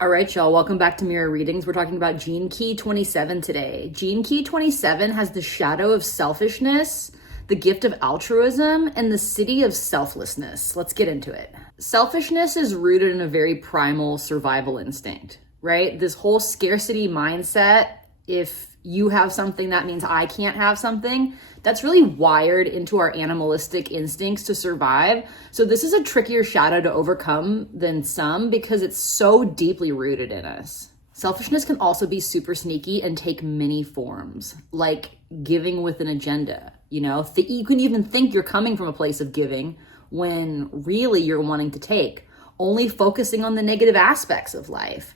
All right, y'all, welcome back to Mirror Readings. We're talking about Gene Key 27 today. Gene Key 27 has the shadow of selfishness, the gift of altruism, and the Siddhi of selflessness. Let's get into it. Selfishness is rooted in a very primal survival instinct, right? This whole scarcity mindset, if you have something, that means I can't have something. That's really wired into our animalistic instincts to survive. So this is a trickier shadow to overcome than some because it's so deeply rooted in us. Selfishness can also be super sneaky and take many forms, like giving with an agenda. You know, you can even think you're coming from a place of giving when really you're wanting to take, only focusing on the negative aspects of life.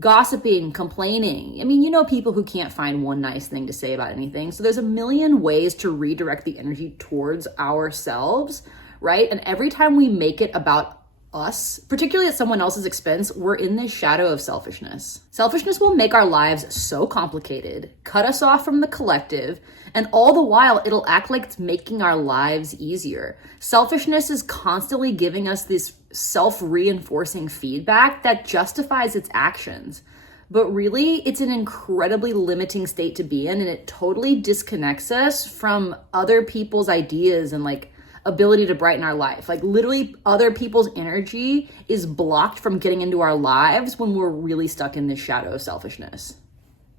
Gossiping, complaining. I mean, you know, people who can't find one nice thing to say about anything. So there's a million ways to redirect the energy towards ourselves, right? And every time we make it about us, particularly at someone else's expense, we're in this shadow of selfishness. Selfishness will make our lives so complicated, cut us off from the collective, and all the while it'll act like it's making our lives easier. Selfishness is constantly giving us this self-reinforcing feedback that justifies its actions. But really, it's an incredibly limiting state to be in, and it totally disconnects us from other people's ideas and ability to brighten our life. Literally, other people's energy is blocked from getting into our lives when we're really stuck in this shadow of selfishness.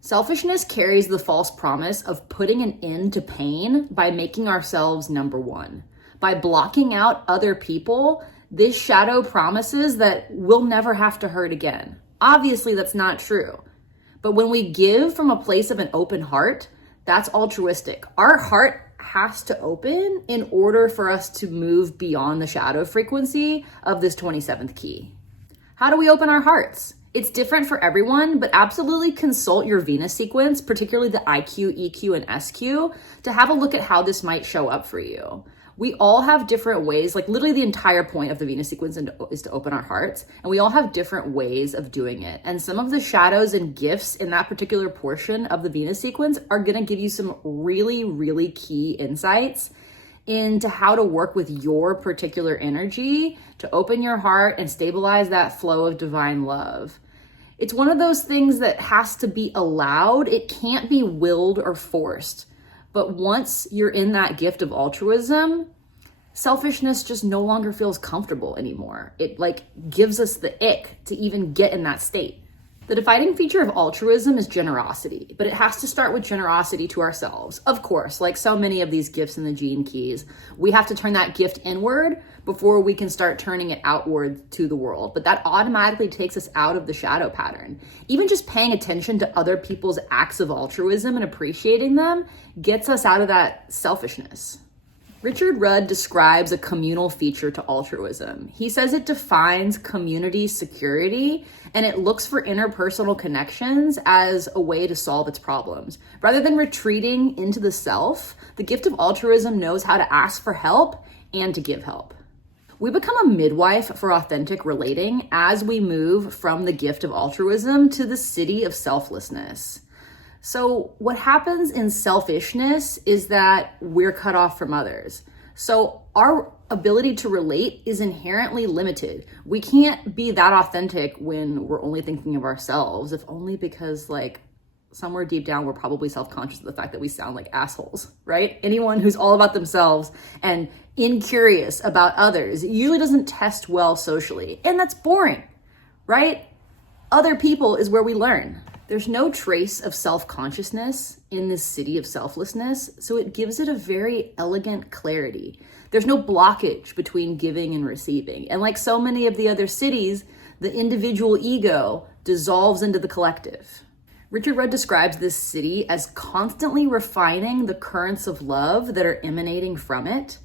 Selfishness carries the false promise of putting an end to pain by making ourselves number one. By blocking out other people, this shadow promises that we'll never have to hurt again. Obviously, that's not true. But when we give from a place of an open heart, that's altruistic. Our heart has to open in order for us to move beyond the shadow frequency of this 27th key. How do we open our hearts? It's different for everyone, but absolutely consult your Venus sequence, particularly the IQ, EQ, and SQ, to have a look at how this might show up for you. We all have different ways, literally the entire point of the Venus sequence is to open our hearts, and we all have different ways of doing it. And some of the shadows and gifts in that particular portion of the Venus sequence are gonna give you some really, really key insights into how to work with your particular energy to open your heart and stabilize that flow of divine love. It's one of those things that has to be allowed. It can't be willed or forced. But once you're in that gift of altruism, selfishness just no longer feels comfortable anymore. It gives us the ick to even get in that state. The defining feature of altruism is generosity, but it has to start with generosity to ourselves. Of course, like so many of these gifts in the gene keys, we have to turn that gift inward before we can start turning it outward to the world. But that automatically takes us out of the shadow pattern. Even just paying attention to other people's acts of altruism and appreciating them gets us out of that selfishness. Richard Rudd describes a communal feature to altruism. He says it defines community security and it looks for interpersonal connections as a way to solve its problems. Rather than retreating into the self, the gift of altruism knows how to ask for help and to give help. We become a midwife for authentic relating as we move from the gift of altruism to the Siddhi of selflessness. So what happens in selfishness is that we're cut off from others. So our ability to relate is inherently limited. We can't be that authentic when we're only thinking of ourselves, if only because somewhere deep down, we're probably self-conscious of the fact that we sound like assholes, right? Anyone who's all about themselves and incurious about others usually doesn't test well socially. And that's boring, right? Other people is where we learn. There's no trace of self-consciousness in this Siddhi of selflessness, so it gives it a very elegant clarity. There's no blockage between giving and receiving. And like so many of the other Siddhis, the individual ego dissolves into the collective. Richard Rudd describes this Siddhi as constantly refining the currents of love that are emanating from it,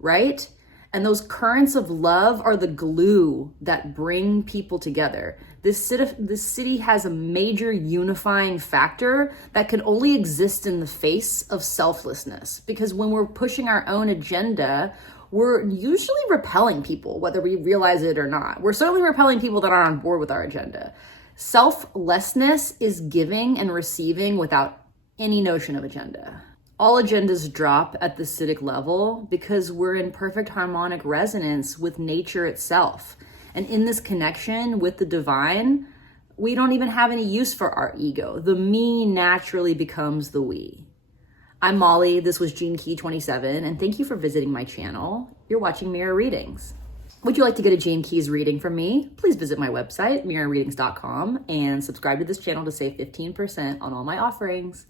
right? And those currents of love are the glue that bring people together. This Siddhi has a major unifying factor that can only exist in the face of selflessness. Because when we're pushing our own agenda, we're usually repelling people, whether we realize it or not. We're certainly repelling people that aren't on board with our agenda. Selflessness is giving and receiving without any notion of agenda. All agendas drop at the Siddhic level because we're in perfect harmonic resonance with nature itself. And in this connection with the divine, we don't even have any use for our ego. The me naturally becomes the we. I'm Molly, this was Gene Key 27, and thank you for visiting my channel. You're watching Mirror Readings. Would you like to get a Gene Keys reading from me? Please visit my website, mirrorreadings.com, and subscribe to this channel to save 15% on all my offerings.